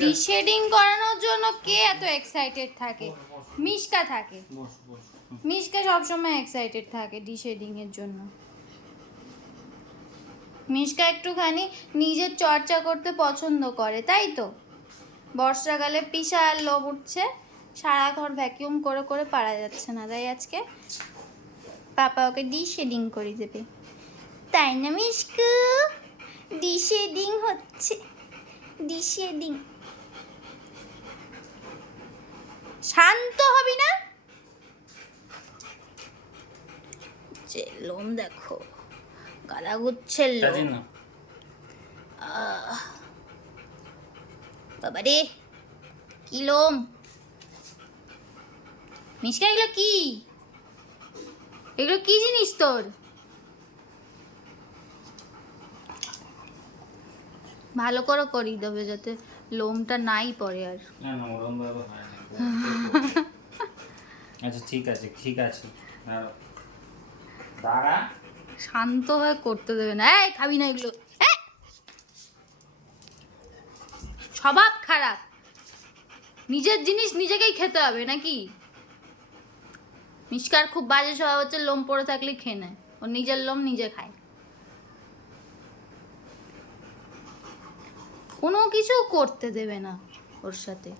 ডিশেডিং করানোর জন্য কে এত এক্সাইটেড থাকে? মিশকা থাকে। মিশকা সবসময় এক্সাইটেড থাকে ডিশেডিং এর জন্য। মিশকা একটুখানি নিজের চর্চা করতে পছন্দ করে, তাই তো? বর্ষাকালে বিশাল লোভ উঠছে, সারা ঘর ভ্যাকিউম করে করে পারা যাচ্ছে না, তাই আজকে পাপা ওকে ডিশেডিং করে দেবে, তাই না মিশকু? ডিশেডিং হচ্ছে, ডিশেডিং। শান্ত হবি না? যে লোম দেখো, গাদা গুচ্ছের লোম। বাবা রে, কি লোম! মিশকা, এগুলো কি? এগুলো কি জিনিস তোর? ভালো করে করি দেবে যাতে লোমটা নাই পড়ে আর। না না, ওরম ভাবে হয় না। আচ্ছা ঠিক আছে, ঠিক আছে, দাঁড়া। শান্ত হয়ে করতে দেবে না। এই খাবি না এগুলো। স্বভাব খারাপ, নিজের জিনিস নিজেকেই খেতে হবে নাকি? মিশকার খুব বাজে স্বভাব হচ্ছে লোম পড়ে থাকলে খেয়ে নেয়, ও নিজের লোম নিজে খায়, কোনো কিছু করতে দেবে না ওর সাথে।